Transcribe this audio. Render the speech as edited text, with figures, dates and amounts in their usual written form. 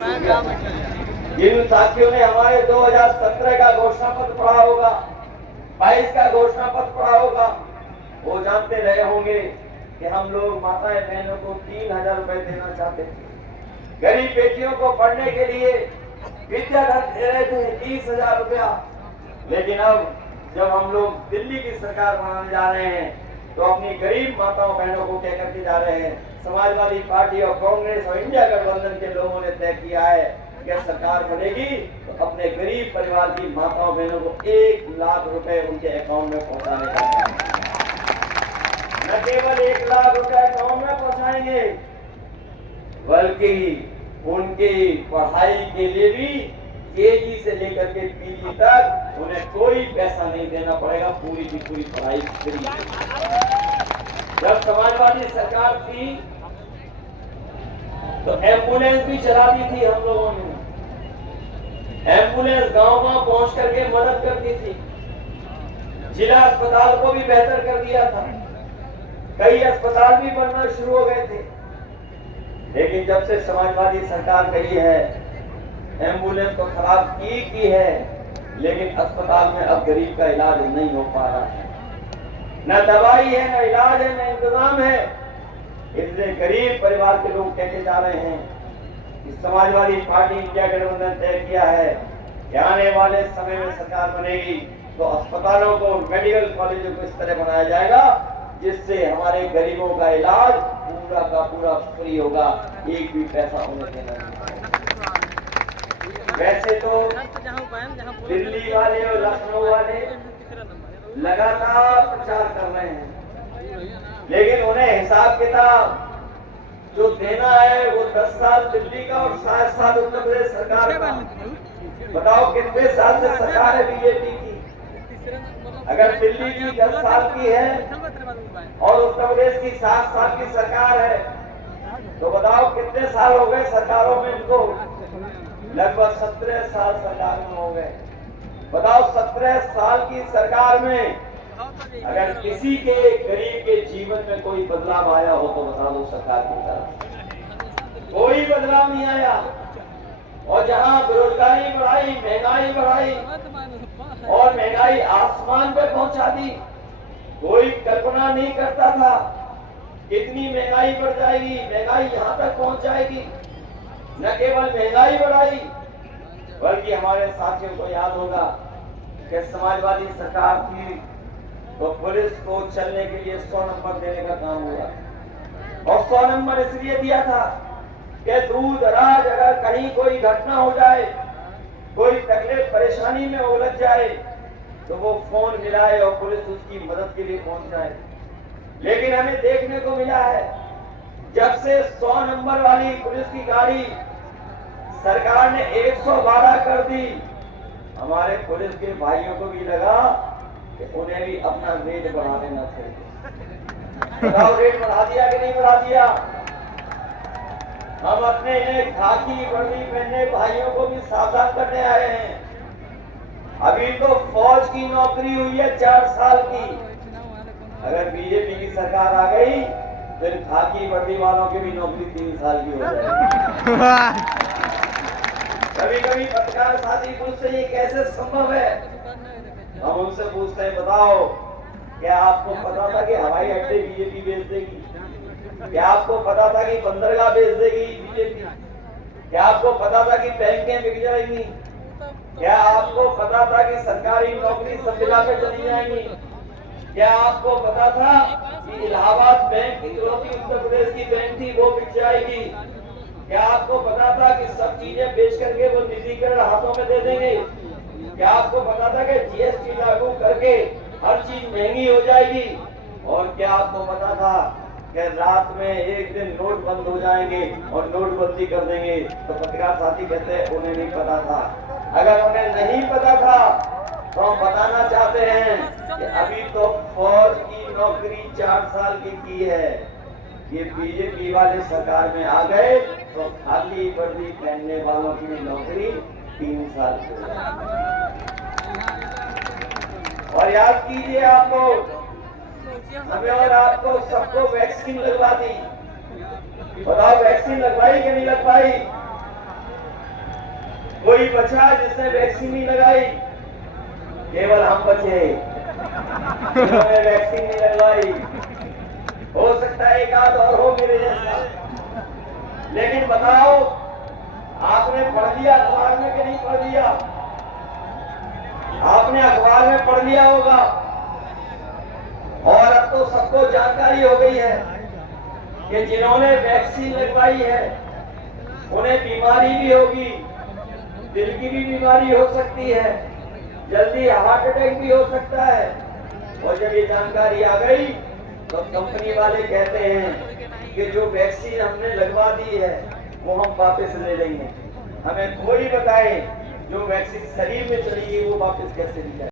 जिन साथियों ने हमारे 2017 का घोषणा पत्र पढ़ा होगा, 22 का घोषणा पत्र पढ़ा होगा, वो जानते रहे होंगे कि हम लोग माताएं बहनों को 3,000 रुपए देना चाहते थे। गरीब बेटियों को पढ़ने के लिए विद्याधन दे रहे थे 20,000 रुपया। लेकिन अब जब हम लोग दिल्ली की सरकार बनाने जा रहे हैं तो अपनी गरीब माताओं बहनों को क्या करके जा रहे हैं। समाजवादी पार्टी और कांग्रेस और इंडिया गठबंधन के लोगों ने तय किया है कि सरकार बनेगी तो अपने गरीब परिवार की माताओं बहनों को 1 लाख रुपए उनके अकाउंट में पहुंचाने का है। न केवल 1 लाख रुपए अकाउंट में पहुंचाएंगे बल्कि उनकी पढ़ाई के लिए भी केजी से लेकर के पीजी तक उन्हें कोई पैसा नहीं देना पड़ेगा, पूरी की पूरी पढ़ाई फ्री। जब समाजवादी सरकार थी तो एम्बुलेंस भी चला दी थी हम लोगों ने। एम्बुलेंस गांव-गांव पहुंच करके मदद करती थी। जिला अस्पताल को भी बेहतर कर दिया था। कई अस्पताल भी बनना शुरू हो गए थे। लेकिन जब से समाजवादी सरकार गई है, एम्बुलेंस तो खराब की है, लेकिन अस्पताल में अब गरीब का इलाज नहीं हो पा रहा है। न दवाई है, न इलाज है, न इंतजाम है। इसलिए गरीब परिवार के लोग कहते जा रहे हैं कि समाजवादी पार्टी इंडिया गठबंधन तय किया है कि आने वाले समय में सरकार बनेगी तो अस्पतालों को, मेडिकल कॉलेजों को इस तरह बनाया जाएगा जिससे हमारे गरीबों का इलाज पूरा का पूरा फ्री होगा, एक भी पैसा उन्हें देना नहीं पड़ेगा। वैसे तो दिल्ली वाले और लखनऊ वाले लगातार प्रचार कर रहे हैं, लेकिन उन्हें हिसाब किताब जो देना है वो 10 साल दिल्ली का और 7 साल उत्तर प्रदेश सरकार का। बताओ कितने साल से सरकार है बीजेपी की। अगर दिल्ली की 10 साल की है और उत्तर प्रदेश की 7 साल की सरकार है तो बताओ कितने साल हो गए सरकारों में इनको। लगभग 17 साल सरकार में हो गए। बताओ 17 साल की सरकार में अगर किसी के गरीब के जीवन में कोई बदलाव आया हो तो बता दो सरकार की तरफ कोई बदलाव नहीं आया। और जहां बेरोजगारी बढ़ाई, महंगाई बढ़ाई और महंगाई आसमान पे पहुंचा दी, कोई कल्पना नहीं करता था कितनी महंगाई बढ़ जाएगी, महंगाई यहां तक पहुंच जाएगी। न केवल महंगाई बढ़ाई बल्कि हमारे साथियों को याद होगा कि समाजवादी सरकार थी तो पुलिस को चलने के लिए 100 नंबर देने का काम हुआ। और 100 नंबर इसलिए दिया था कि दूर दराज अगर कहीं कोई घटना हो जाए, कोई तकलीफ परेशानी में उलझ जाए तो वो फोन मिलाए और पुलिस उसकी मदद के लिए पहुंच जाए। लेकिन हमें देखने को मिला है जब से 100 नंबर वाली पुलिस की गाड़ी सरकार ने 112 कर दी, हमारे पुलिस के भाइयों को भी लगा कि उन्हें भी अपना रेट बढ़ा देना चाहिए। बताओ रेट बढ़ा दिया कि नहीं बढ़ा दिया। हम अपने खाकी वर्दी पहने भाइयों को भी सावधान करने आए हैं। अभी तो फौज की नौकरी हुई है 4 साल की। अगर बीजेपी की सरकार आ गई फिर खाकी वर्दी वालों की भी नौकरी 3 साल की हो जाएगी। कभी कभी पत्रकार साथी पूछते ये कैसे संभव है। हम उनसे पूछते हैं बताओ क्या आपको पता था कि हवाई अड्डे बीजेपी बेच देगी? क्या आपको पता था कि बंदरगाह बेच देगी बीजेपी? क्या आपको पता था कि बैंकें बिक जाएंगी? क्या आपको पता था कि सरकारी नौकरी संविदा पे चली जाएंगी? क्या आपको पता था कि इलाहाबाद बैंक की उत्तर प्रदेश की बैंक थी वो बिक जाएगी? क्या आपको पता था कि सब चीजें बेच करके वो निजीकरण हाथों में दे देंगे? क्या आपको पता था कि जीएसटी लागू करके हर चीज महंगी हो जाएगी? और क्या आपको पता था कि रात में एक दिन नोट बंद हो जाएंगे और नोटबंदी कर देंगे? तो पत्रकार साथी कहते हैं उन्हें नहीं पता था। अगर उन्हें नहीं पता था तो हम बताना चाहते हैं कि अभी तो फौज की नौकरी 4 साल की है। ये बीजेपी वाले सरकार में आ गए तो खाली वर्दी पहनने वालों की नौकरी 3 साल की। और याद कीजिए आप लोग, हमें और आपको सबको वैक्सीन लगवा दी। बताओ वैक्सीन लगवाई कि नहीं लगवाई? कोई बचा जिसने वैक्सीन नहीं लगाई? केवल हम बचे जिन्होंने वैक्सीन नहीं लगवाई। हो सकता है एक आध और हो मेरे जैसा, लेकिन बताओ आपने पढ़ लिया अखबार में कि नहीं पढ़ लिया? आपने अखबार में पढ़ लिया होगा, और अब तो सबको जानकारी हो गई है कि जिन्होंने वैक्सीन लगवाई है उन्हें बीमारी भी होगी, दिल की भी बीमारी हो सकती है, जल्दी हार्ट अटैक भी हो सकता है। और जब ये जानकारी आ गई तो कंपनी वाले कहते हैं कि जो वैक्सीन हमने लगवा दी है वो हम वापस ले लेंगे। हमें कोई बताए जो वैक्सीन शरीर में चली गई वो वापस कैसे ली जाए।